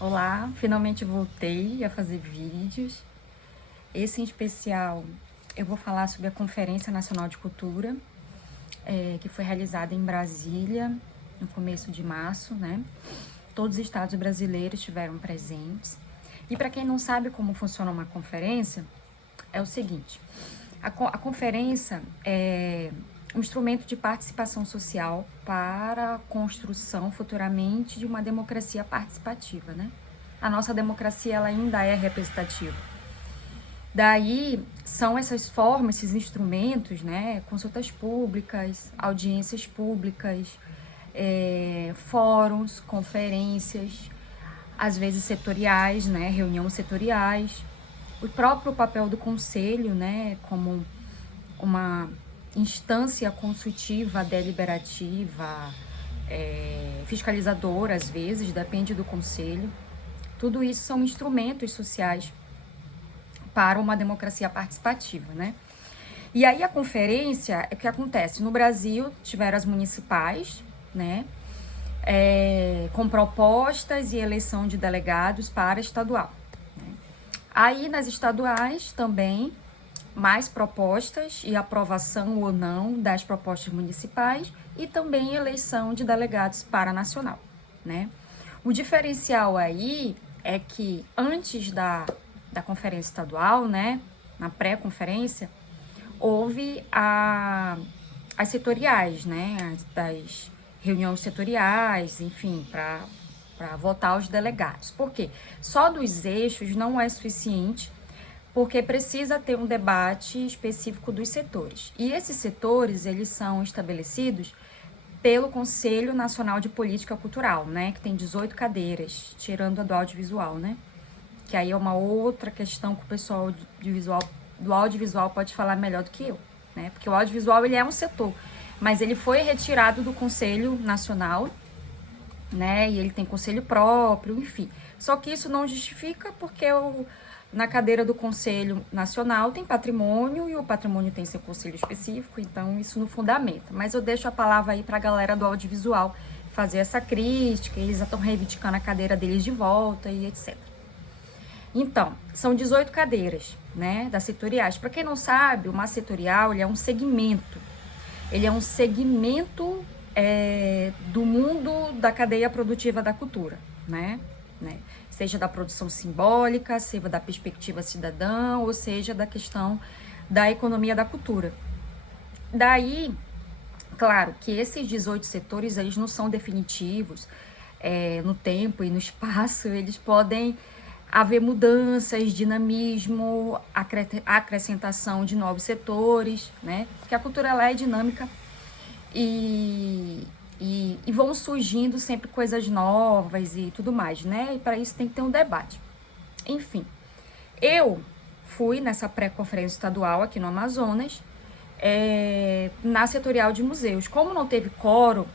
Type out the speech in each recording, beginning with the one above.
Olá, finalmente voltei a fazer vídeos. Esse em especial eu vou falar sobre a Conferência Nacional de Cultura, que foi realizada em Brasília no começo de março, né? Todos os estados brasileiros estiveram presentes. E para quem não sabe como funciona uma conferência, é o seguinte: a conferência é um instrumento de participação social para a construção futuramente de uma democracia participativa, né? A nossa democracia ela ainda é representativa. Daí são essas formas, esses instrumentos, né? Consultas públicas, audiências públicas, fóruns, conferências, às vezes setoriais, né? Reuniões setoriais. O próprio papel do conselho, né? Como uma instância consultiva, deliberativa, fiscalizadora, às vezes, depende do conselho. Tudo isso são instrumentos sociais para uma democracia participativa, né? E aí a conferência, o que acontece? No Brasil, tiveram as municipais, né? Com propostas e eleição de delegados para estadual. Né? Aí nas estaduais também, mais propostas e aprovação ou não das propostas municipais e também eleição de delegados para nacional, né? O diferencial aí é que antes da conferência estadual, né, na pré-conferência, houve as setoriais, né, das reuniões setoriais, enfim, para votar os delegados. Por quê? Só dos eixos não é suficiente, porque precisa ter um debate específico dos setores. E esses setores, eles são estabelecidos pelo Conselho Nacional de Política Cultural, né, que tem 18 cadeiras, tirando a do audiovisual, né, que aí é uma outra questão que o pessoal do audiovisual pode falar melhor do que eu, né, porque o audiovisual ele é um setor, mas ele foi retirado do Conselho Nacional, né, e ele tem conselho próprio, enfim. Só que isso não justifica porque na cadeira do Conselho Nacional tem patrimônio e o patrimônio tem seu conselho específico, então isso não fundamenta. Mas eu deixo a palavra aí para a galera do audiovisual fazer essa crítica, eles já estão reivindicando a cadeira deles de volta e etc. Então, são 18 cadeiras, né, das setoriais. Para quem não sabe, uma setorial ele é um segmento. Ele é um segmento do mundo da cadeia produtiva da cultura, né? Seja da produção simbólica, seja da perspectiva cidadã, ou seja da questão da economia da cultura. Daí, claro que esses 18 setores, eles não são definitivos no tempo e no espaço, eles podem haver mudanças, dinamismo, acrescentação de novos setores, né? Porque a cultura ela é dinâmica e vão surgindo sempre coisas novas e tudo mais, né? E para isso tem que ter um debate. Enfim, eu fui nessa pré-conferência estadual aqui no Amazonas, na setorial de museus. Como não teve quórum,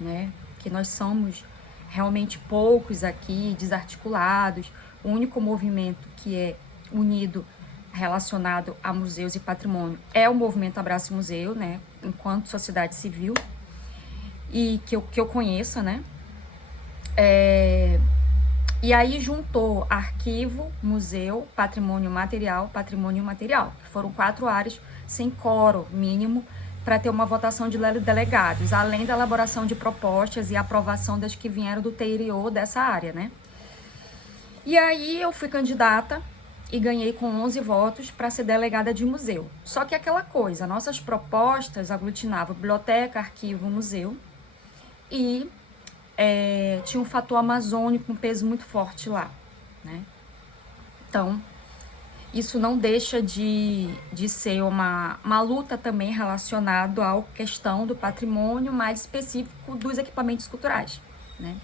né? Que nós somos realmente poucos aqui, desarticulados, o único movimento que é unido relacionado a museus e patrimônio é o movimento Abraço Museu, né? Enquanto sociedade civil e que eu conheça, né? E aí juntou arquivo, museu, patrimônio material, que foram 4 áreas sem quórum mínimo para ter uma votação de delegados, além da elaboração de propostas e aprovação das que vieram do interior dessa área, né? E aí eu fui candidata e ganhei com 11 votos para ser delegada de museu. Só que aquela coisa, nossas propostas aglutinavam biblioteca, arquivo, museu e tinha um fator amazônico, um peso muito forte lá, né? Então, isso não deixa de ser uma luta também relacionada à questão do patrimônio mais específico dos equipamentos culturais, né?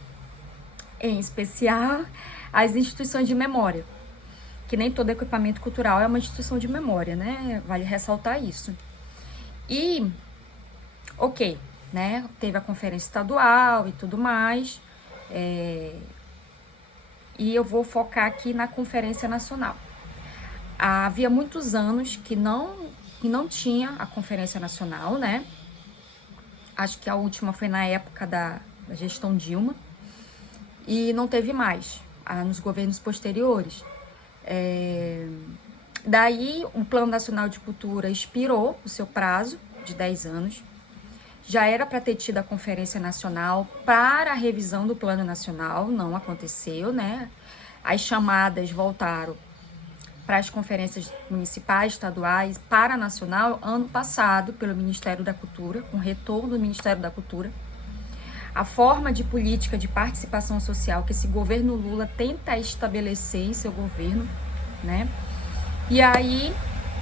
Em especial, as instituições de memória, que nem todo equipamento cultural é uma instituição de memória, né? Vale ressaltar isso. E, ok, né? Teve a conferência estadual e tudo mais, e eu vou focar aqui na conferência nacional. Havia muitos anos que não tinha a conferência nacional, né? Acho que a última foi na época da gestão Dilma, e não teve mais. nos governos posteriores. Daí, o Plano Nacional de Cultura expirou o seu prazo de 10 anos. Já era para ter tido a Conferência Nacional para a revisão do Plano Nacional, não aconteceu, né? As chamadas voltaram para as conferências municipais, estaduais, para a nacional, ano passado, pelo Ministério da Cultura, com retorno do Ministério da Cultura. A forma de política de participação social que esse governo Lula tenta estabelecer em seu governo, né? E aí,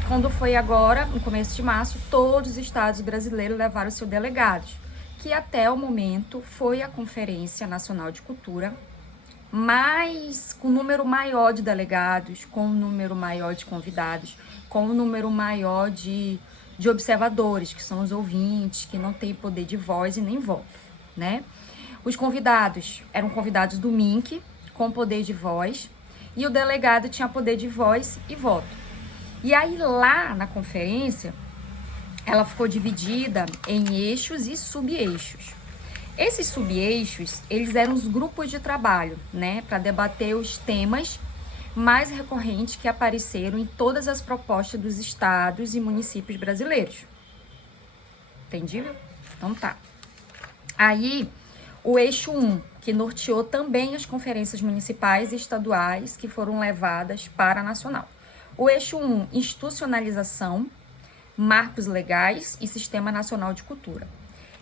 quando foi agora, no começo de março, todos os estados brasileiros levaram seus delegados, que até o momento foi a Conferência Nacional de Cultura, mas com um número maior de delegados, com um número maior de convidados, com um número maior de observadores, que são os ouvintes, que não têm poder de voz e nem voto, né? Os convidados eram convidados do MINC, com poder de voz, e o delegado tinha poder de voz e voto. E aí lá na conferência, ela ficou dividida em eixos e sub-eixos. Esses sub-eixos, eles eram os grupos de trabalho, né, para debater os temas mais recorrentes que apareceram em todas as propostas dos estados e municípios brasileiros. Entendível? Então tá. Aí, o eixo 1, que norteou também as conferências municipais e estaduais que foram levadas para a nacional. O eixo 1, institucionalização, marcos legais e Sistema Nacional de Cultura.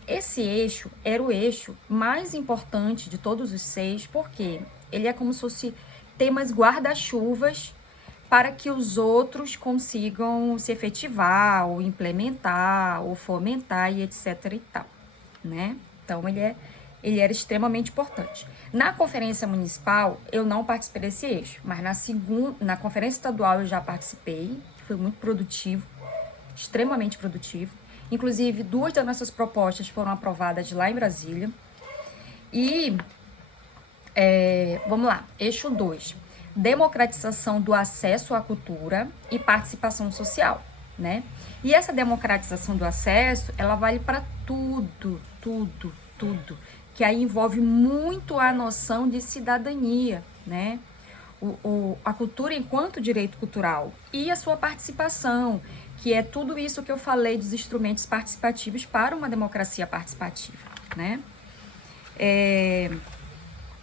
Esse eixo era o eixo mais importante de todos os 6, porque ele é como se fosse temas guarda-chuvas para que os outros consigam se efetivar, ou implementar, ou fomentar e etc e tal, né? Então, ele era extremamente importante. Na conferência municipal, eu não participei desse eixo, mas na conferência estadual eu já participei, que foi muito produtivo, extremamente produtivo. Inclusive, 2 das nossas propostas foram aprovadas lá em Brasília. E, vamos lá, eixo 2, democratização do acesso à cultura e participação social, né? E essa democratização do acesso, ela vale para tudo, que aí envolve muito a noção de cidadania, né? A cultura enquanto direito cultural e a sua participação, que é tudo isso que eu falei dos instrumentos participativos para uma democracia participativa, né?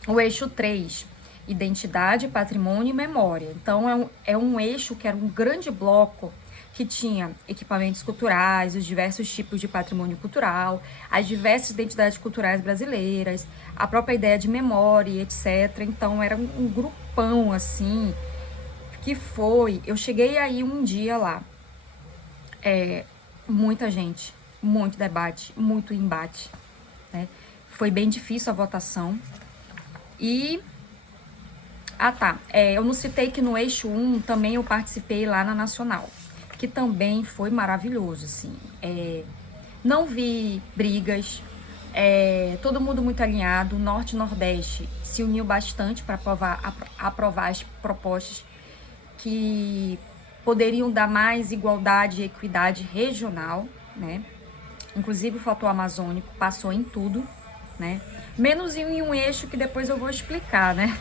O eixo 3, identidade, patrimônio e memória. Então, é um eixo que era um grande bloco que tinha equipamentos culturais, os diversos tipos de patrimônio cultural, as diversas identidades culturais brasileiras, a própria ideia de memória, etc. Então, era um grupão, assim, que foi... Eu cheguei aí um dia lá, muita gente, muito debate, muito embate, né? Foi bem difícil a votação. E... eu não citei que no eixo 1 também eu participei lá na Nacional, que também foi maravilhoso, assim. Não vi brigas, todo mundo muito alinhado, o Norte e Nordeste se uniu bastante para aprovar as propostas que poderiam dar mais igualdade e equidade regional, né? Inclusive o fator amazônico passou em tudo, né? Menos em um eixo que depois eu vou explicar, né?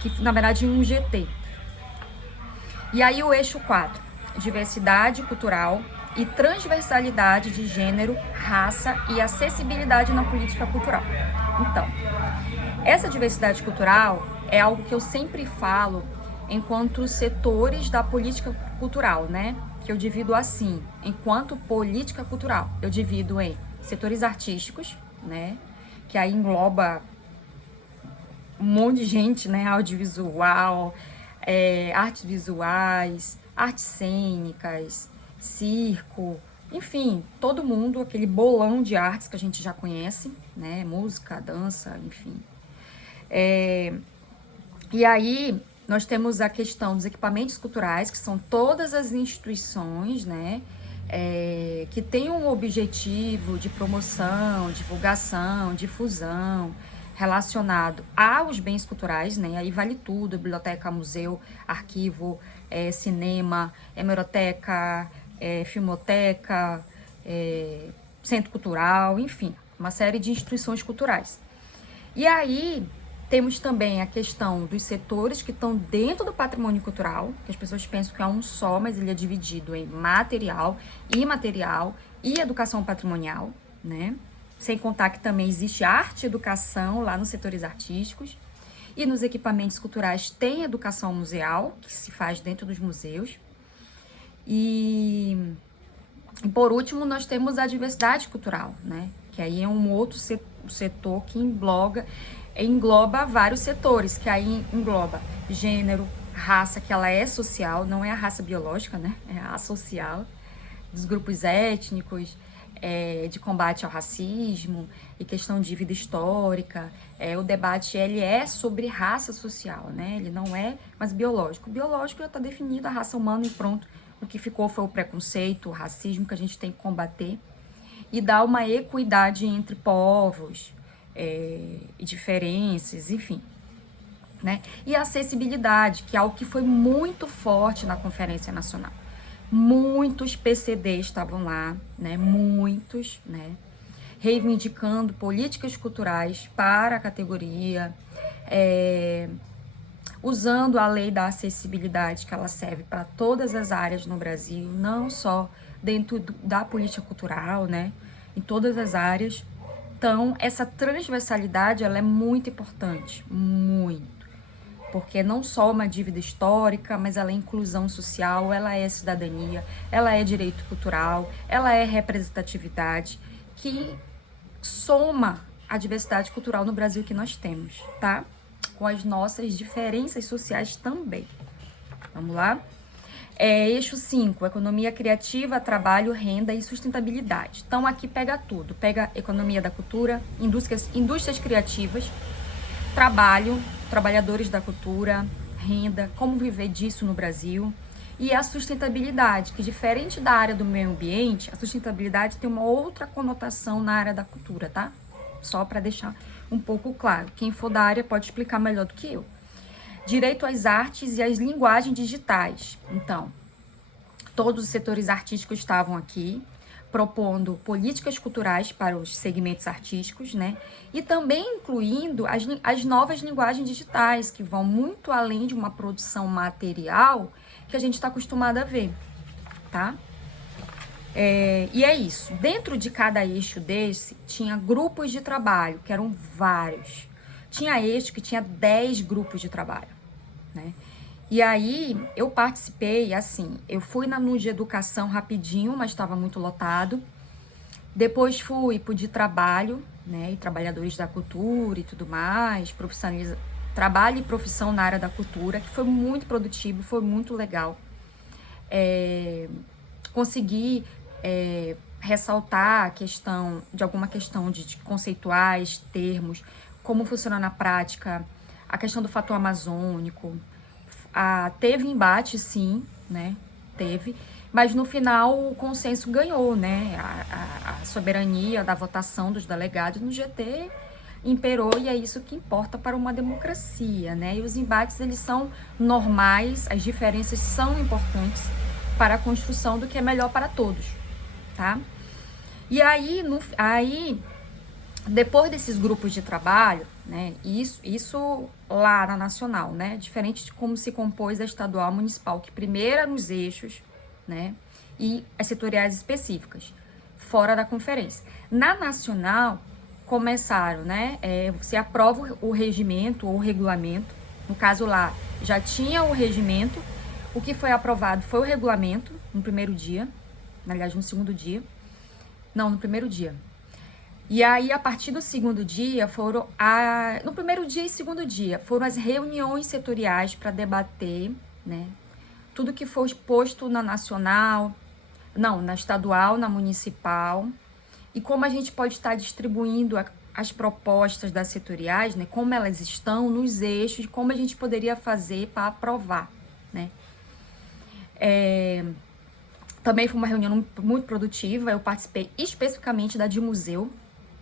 Que na verdade em um GT. E aí o eixo 4, diversidade cultural e transversalidade de gênero, raça e acessibilidade na política cultural. Então, essa diversidade cultural é algo que eu sempre falo enquanto setores da política cultural, né? Que eu divido assim, enquanto política cultural, eu divido em setores artísticos, né? Que aí engloba um monte de gente, né? Audiovisual, artes visuais, artes cênicas, circo, enfim, todo mundo, aquele bolão de artes que a gente já conhece, né? Música, dança, enfim. E aí, nós temos a questão dos equipamentos culturais, que são todas as instituições, né? Que têm um objetivo de promoção, divulgação, difusão, relacionado aos bens culturais, né? Aí vale tudo, biblioteca, museu, arquivo, cinema, hemeroteca, filmoteca, centro cultural, enfim, uma série de instituições culturais. E aí, Temos também a questão dos setores que estão dentro do patrimônio cultural, que as pessoas pensam que é um só, mas ele é dividido em material, imaterial e educação patrimonial, né? Sem contar que também existe arte e educação lá nos setores artísticos. E nos equipamentos culturais tem educação museal, que se faz dentro dos museus. E por último, nós temos a diversidade cultural, né? Que aí é um outro setor que engloba vários setores, que aí engloba gênero, raça, que ela é social, não é a raça biológica, né? É a social, dos grupos étnicos, de combate ao racismo e questão de vida histórica. O debate ele é sobre raça social, né? Ele não é mais biológico. O biológico já está definido, a raça humana e pronto. O que ficou foi o preconceito, o racismo que a gente tem que combater e dar uma equidade entre povos e diferenças, enfim. Né? E a acessibilidade, que é algo que foi muito forte na Conferência Nacional. Muitos PCDs estavam lá, né? Muitos, né? Reivindicando políticas culturais para a categoria, usando a lei da acessibilidade, que ela serve para todas as áreas no Brasil, não só dentro da política cultural, né? Em todas as áreas. Então, essa transversalidade, ela é muito importante, muito. Porque não só uma dívida histórica, mas ela é inclusão social, ela é cidadania, ela é direito cultural, ela é representatividade, que soma a diversidade cultural no Brasil que nós temos, tá? Com as nossas diferenças sociais também. Vamos lá? Eixo 5, economia criativa, trabalho, renda e sustentabilidade. Então aqui pega tudo, pega economia da cultura, indústrias criativas, trabalho, trabalhadores da cultura, renda, como viver disso no Brasil, e a sustentabilidade, que diferente da área do meio ambiente, a sustentabilidade tem uma outra conotação na área da cultura, tá? Só para deixar um pouco claro. Quem for da área pode explicar melhor do que eu. Direito às artes e às linguagens digitais. Então, todos os setores artísticos estavam aqui, propondo políticas culturais para os segmentos artísticos, né? E também incluindo as novas linguagens digitais, que vão muito além de uma produção material que a gente está acostumado a ver, tá? E é isso. Dentro de cada eixo desse, tinha grupos de trabalho, que eram vários. Tinha eixo que tinha 10 grupos de trabalho, né? E aí, eu participei, assim, eu fui na NU de educação rapidinho, mas estava muito lotado. Depois fui pro de trabalho, né, e trabalhadores da cultura e tudo mais, trabalho e profissão na área da cultura, que foi muito produtivo, foi muito legal. Consegui ressaltar a questão, de alguma questão de conceituais, termos, como funciona na prática, a questão do fator amazônico. Teve embate, sim, né? Teve. Mas no final o consenso ganhou, né? A soberania da votação dos delegados no GT imperou e é isso que importa para uma democracia, né? E os embates, eles são normais, as diferenças são importantes para a construção do que é melhor para todos, tá? E aí, depois desses grupos de trabalho, né, isso lá na nacional, né, diferente de como se compôs a estadual municipal, que primeiro eram os eixos, né, e as setoriais específicas, fora da conferência. Na nacional, começaram, né, você aprova o regimento ou o regulamento, no caso lá, já tinha o regimento, o que foi aprovado foi o regulamento, no primeiro dia, aliás, no segundo dia, não, no primeiro dia. E aí, a partir do segundo dia, no primeiro dia e segundo dia, foram as reuniões setoriais para debater, né, tudo que foi posto na nacional, na estadual, na municipal, e como a gente pode estar distribuindo as propostas das setoriais, né, como elas estão nos eixos, como a gente poderia fazer para aprovar, né. Também foi uma reunião muito produtiva, eu participei especificamente da de museu,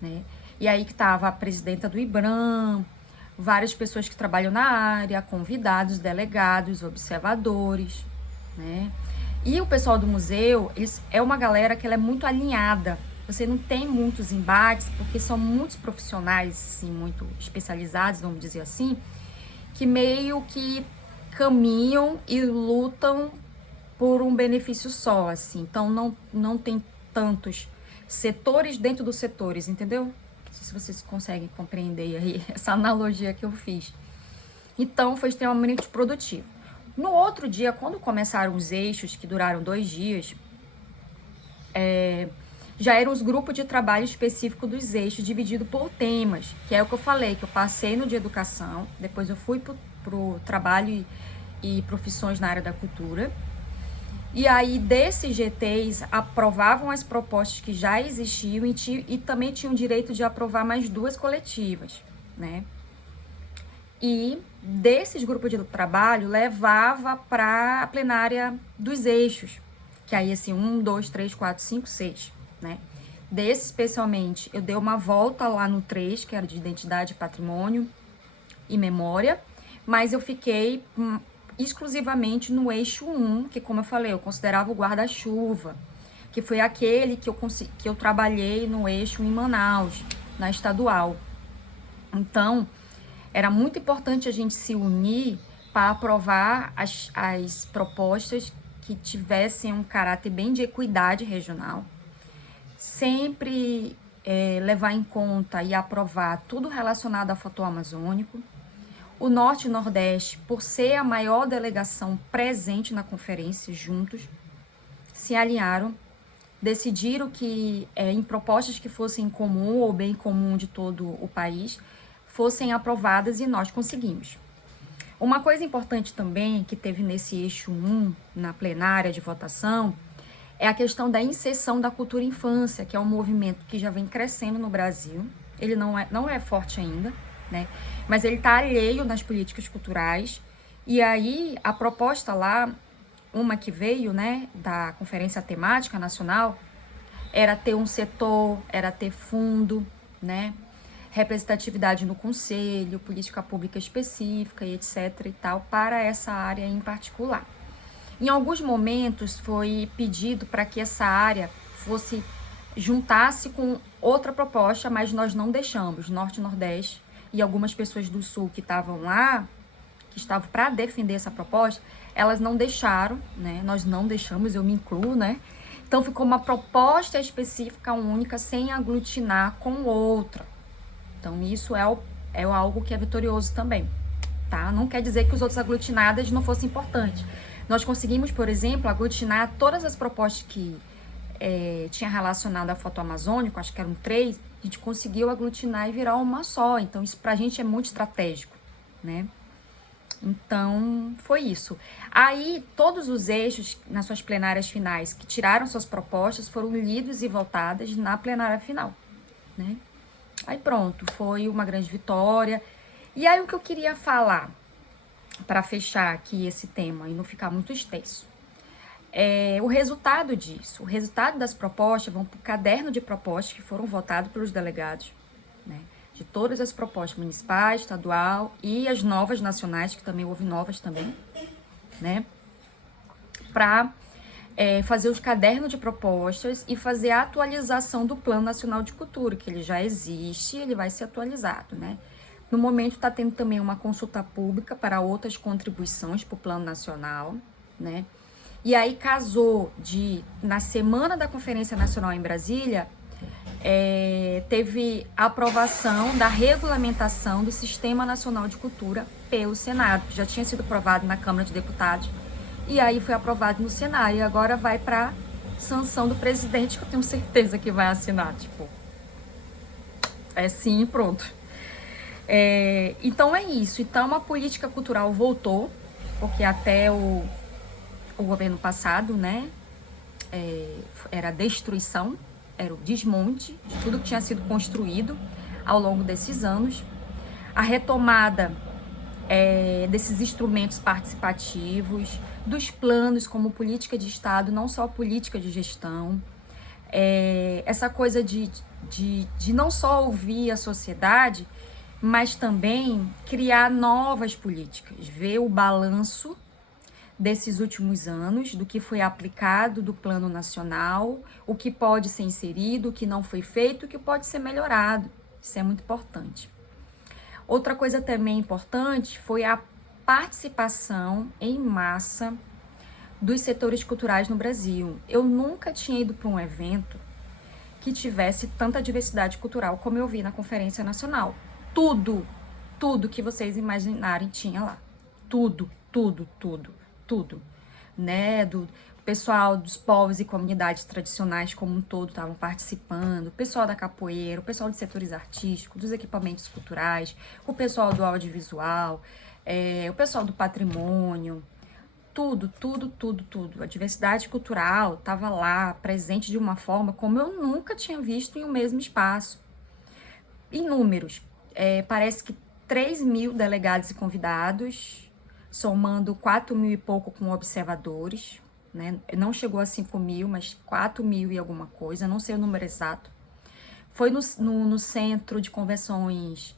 né? E aí que estava a presidenta do IBRAM, várias pessoas que trabalham na área, convidados, delegados, observadores, né? E o pessoal do museu, é uma galera que ela é muito alinhada você não tem muitos embates, porque são muitos profissionais, assim, muito especializados, vamos dizer assim, que meio que caminham e lutam por um benefício só, assim. Então, não tem tantos setores dentro dos setores, entendeu? Não sei se vocês conseguem compreender aí essa analogia que eu fiz. Então, foi extremamente produtivo. No outro dia, quando começaram os eixos, que duraram 2 dias, já eram os grupos de trabalho específico dos eixos, dividido por temas, que é o que eu falei, que eu passei no de educação, depois eu fui pro trabalho e profissões na área da cultura. E aí, desses GTs, aprovavam as propostas que já existiam e também tinham o direito de aprovar mais 2 coletivas, né? E desses grupos de trabalho, levava para a plenária dos eixos, que aí, assim, 1, 2, 3, 4, 5, 6, né? Desse, especialmente, eu dei uma volta lá no 3, que era de identidade, patrimônio e memória, mas eu fiquei exclusivamente no eixo 1, que, como eu falei, eu considerava o guarda-chuva, que foi aquele que eu trabalhei no eixo em Manaus, na estadual. Então, era muito importante a gente se unir para aprovar as propostas que tivessem um caráter bem de equidade regional, sempre levar em conta e aprovar tudo relacionado ao fator amazônico. O Norte e Nordeste, por ser a maior delegação presente na conferência, juntos, se alinharam, decidiram que em propostas que fossem comum ou bem comum de todo o país, fossem aprovadas e nós conseguimos. Uma coisa importante também que teve nesse eixo 1, na plenária de votação, é a questão da inserção da cultura infância, que é um movimento que já vem crescendo no Brasil. Ele não é forte ainda, né? Mas ele está alheio nas políticas culturais. E aí, a proposta lá, uma que veio, né, da Conferência Temática Nacional, era ter um setor, era ter fundo, né? Representatividade no conselho, política pública específica e etc. e tal, para essa área em particular. Em alguns momentos foi pedido para que essa área juntasse com outra proposta, mas nós não deixamos. Norte e Nordeste e algumas pessoas do Sul que estavam lá, que estavam para defender essa proposta, elas não deixaram, né? Nós não deixamos, eu me incluo, né? Então ficou uma proposta específica única, sem aglutinar com outra. Então isso é algo que é vitorioso também, tá? Não quer dizer que os outros aglutinadas não fossem importantes. Nós conseguimos, por exemplo, aglutinar todas as propostas que tinha relacionado ao fator amazônico, acho que eram 3, a gente conseguiu aglutinar e virar uma só. Então, isso pra gente é muito estratégico, né? Então, foi isso. Aí, todos os eixos, nas suas plenárias finais, que tiraram suas propostas, foram lidos e votadas na plenária final, né? Aí, pronto, foi uma grande vitória. E aí, o que eu queria falar, para fechar aqui esse tema e não ficar muito extenso, o resultado disso. O resultado das propostas vão para o caderno de propostas que foram votados pelos delegados, né? De todas as propostas municipais, estadual e as novas nacionais, que também houve novas também, né? Para fazer os cadernos de propostas e fazer a atualização do Plano Nacional de Cultura, que ele já existe, ele vai ser atualizado, né? No momento está tendo também uma consulta pública para outras contribuições para o Plano Nacional, né? E aí na semana da Conferência Nacional em Brasília, teve a aprovação da regulamentação do Sistema Nacional de Cultura pelo Senado, que já tinha sido aprovado na Câmara de Deputados, e aí foi aprovado no Senado, e agora vai para sanção do presidente, que eu tenho certeza que vai assinar, tipo, sim, pronto. Então é isso. Então a política cultural voltou, porque até o governo passado, né, era a destruição, era o desmonte de tudo que tinha sido construído ao longo desses anos. A retomada desses instrumentos participativos, dos planos como política de Estado, não só política de gestão. Essa coisa de não só ouvir a sociedade, mas também criar novas políticas, ver o balanço desses últimos anos, do que foi aplicado do plano nacional, o que pode ser inserido, o que não foi feito, o que pode ser melhorado. Isso é muito importante. Outra coisa também importante foi a participação em massa dos setores culturais no Brasil. Eu nunca tinha ido para um evento que tivesse tanta diversidade cultural como eu vi na Conferência Nacional. Tudo que vocês imaginarem tinha lá. Tudo, né? Do pessoal dos povos e comunidades tradicionais como um todo estavam participando, o pessoal da capoeira, o pessoal de setores artísticos, dos equipamentos culturais, o pessoal do audiovisual, o pessoal do patrimônio, tudo. A diversidade cultural estava lá, presente de uma forma como eu nunca tinha visto em um mesmo espaço. Em números, parece que 3.000 delegados e convidados, somando 4.000 e pouco com observadores, né? Não chegou a 5.000, mas 4.000 e alguma coisa, não sei o número exato. Foi no centro de convenções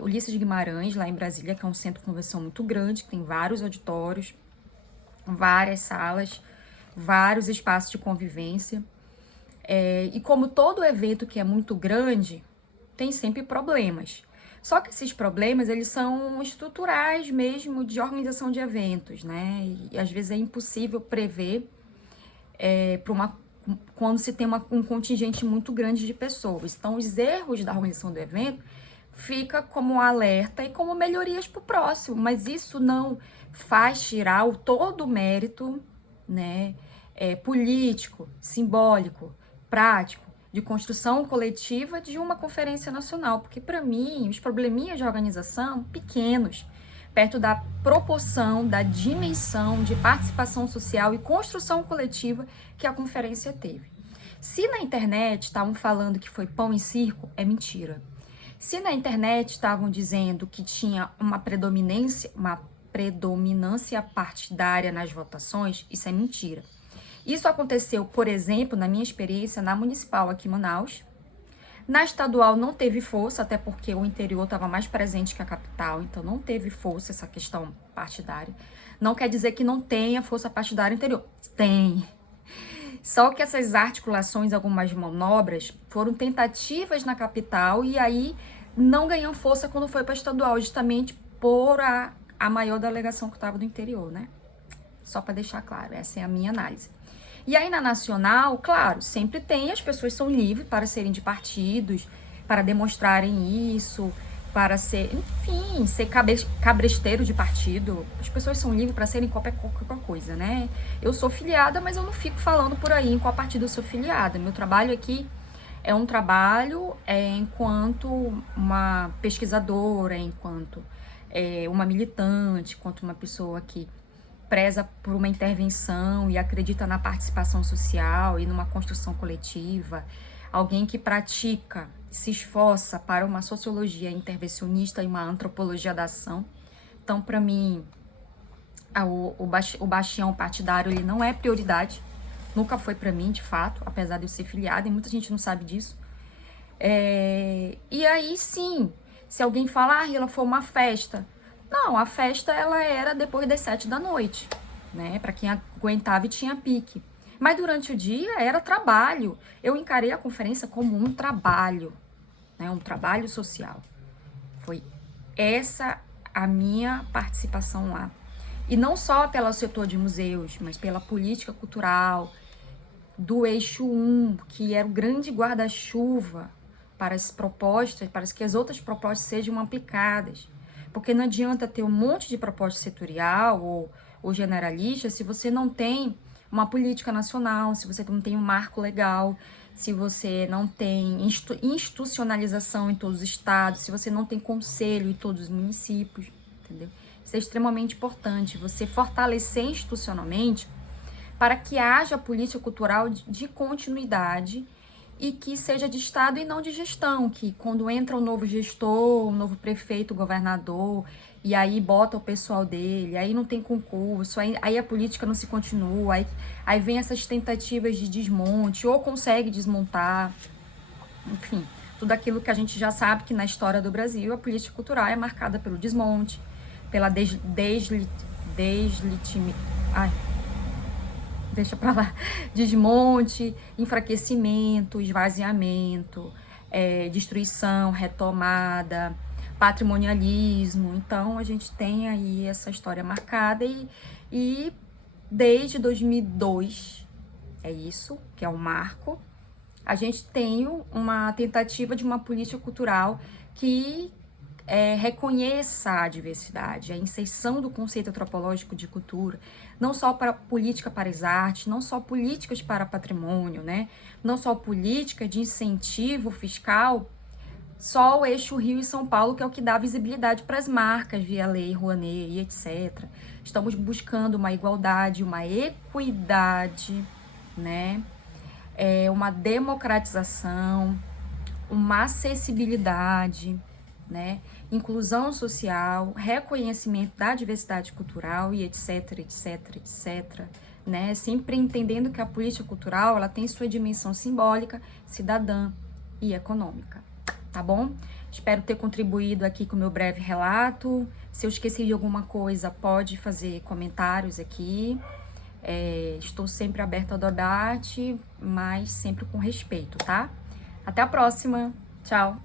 Ulisses de Guimarães, lá em Brasília, que é um centro de convenção muito grande, que tem vários auditórios, várias salas, vários espaços de convivência. E como todo evento que é muito grande, tem sempre problemas. Só que esses problemas, eles são estruturais mesmo de organização de eventos, né? E às vezes é impossível prever quando se tem um contingente muito grande de pessoas. Então, os erros da organização do evento fica como um alerta e como melhorias para o próximo, mas isso não faz tirar todo o mérito, né, político, simbólico, prático, de construção coletiva de uma conferência nacional, porque para mim os probleminhas de organização pequenos, perto da proporção, da dimensão de participação social e construção coletiva que a conferência teve. Se na internet estavam falando que foi pão e circo, é mentira. Se na internet estavam dizendo que tinha uma predominância partidária nas votações, isso é mentira. Isso aconteceu, por exemplo, na minha experiência na municipal aqui em Manaus. Na estadual não teve força, até porque o interior estava mais presente que a capital, então não teve força essa questão partidária. Não quer dizer que não tenha força partidária no interior. Tem. Só que essas articulações, algumas manobras, foram tentativas na capital e aí não ganham força quando foi para estadual, justamente por a maior delegação que estava do interior, né? Só para deixar claro, essa é a minha análise. E aí na nacional, claro, sempre tem, as pessoas são livres para serem de partidos, para demonstrarem isso, para ser, enfim, ser cabresteiro de partido. As pessoas são livres para serem qualquer coisa, né? Eu sou filiada, mas eu não fico falando por aí em qual partido eu sou filiada. Meu trabalho aqui é um trabalho enquanto uma pesquisadora, enquanto uma militante, enquanto uma pessoa que preza por uma intervenção e acredita na participação social e numa construção coletiva, alguém que pratica, se esforça para uma sociologia intervencionista e uma antropologia da ação. Então, para mim, o bastião partidário ele não é prioridade, nunca foi para mim, de fato, apesar de eu ser filiada, e muita gente não sabe disso. E aí, sim, se alguém fala, Rila, foi uma festa. Não, a festa ela era depois das 7 da noite, né? Para quem aguentava e tinha pique. Mas durante o dia era trabalho. Eu encarei a conferência como um trabalho, né? Um trabalho social. Foi essa a minha participação lá. E não só pelo setor de museus, mas pela política cultural do eixo 1, que era o grande guarda-chuva para as propostas, para que as outras propostas sejam aplicadas. Porque não adianta ter um monte de proposta setorial ou generalista se você não tem uma política nacional, se você não tem um marco legal, se você não tem institucionalização em todos os estados, se você não tem conselho em todos os municípios, entendeu? Isso é extremamente importante, você fortalecer institucionalmente para que haja política cultural de continuidade e que seja de Estado e não de gestão, que quando entra um novo gestor, um novo prefeito, governador, e aí bota o pessoal dele, aí não tem concurso, aí a política não se continua, aí vem essas tentativas de desmonte, ou consegue desmontar, enfim, tudo aquilo que a gente já sabe que na história do Brasil a política cultural é marcada pelo desmonte, pela Ai, deixa pra lá. Desmonte, enfraquecimento, esvaziamento, destruição, retomada, patrimonialismo. Então, a gente tem aí essa história marcada e desde 2002, é isso, que é um marco, a gente tem uma tentativa de uma política cultural que reconheça a diversidade, a inserção do conceito antropológico de cultura, não só para política para as artes, não só políticas para patrimônio, né? Não só política de incentivo fiscal, só o eixo Rio e São Paulo, que é o que dá visibilidade para as marcas via lei Rouanet e etc. Estamos buscando uma igualdade, uma equidade, né? Uma democratização, uma acessibilidade, né? Inclusão social, reconhecimento da diversidade cultural e etc, etc, etc, né? Sempre entendendo que a política cultural, ela tem sua dimensão simbólica, cidadã e econômica, tá bom? Espero ter contribuído aqui com o meu breve relato. Se eu esqueci de alguma coisa, pode fazer comentários aqui. Estou sempre aberta ao debate, mas sempre com respeito, tá? Até a próxima. Tchau!